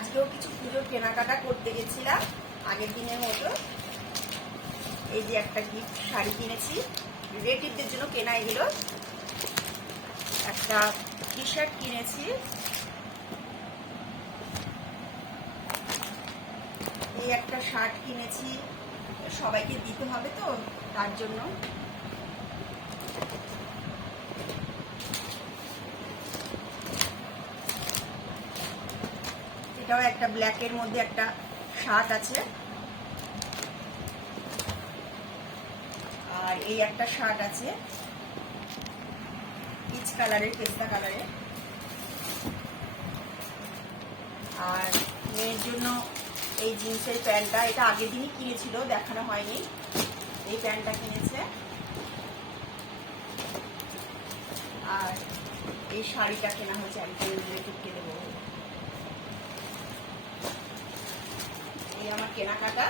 আজকেও কিছু পুজোর কেনাকাটা করতে গেছিলাম আগের দিনের মতো। এই যে একটা গিফট শাড়ি কিনেছি, রিলেটিভদের জন্য কেনা এগুলো। একটা টি শার্ট কিনেছি, এই একটা শার্ট কিনেছি, সবাইকে দিতে হবে তো তার জন্য। এটাও একটা ব্ল্যাকের মধ্যে একটা শার্ট আছে, আর এই একটা শার্ট আছে পিচ কালারের, পেস্তা কালারের। আর মেয়ের জন্য এই জিন্সের প্যান্টটা, এটা আগের দিনই কিনেছিল, দেখানো হয়নি। এই প্যান্টটা কিনেছে। আর এই শাড়িটা কেনা হয়েছে একজন রিলেটিভকে দেবো। এই আমার কেনাকাটা।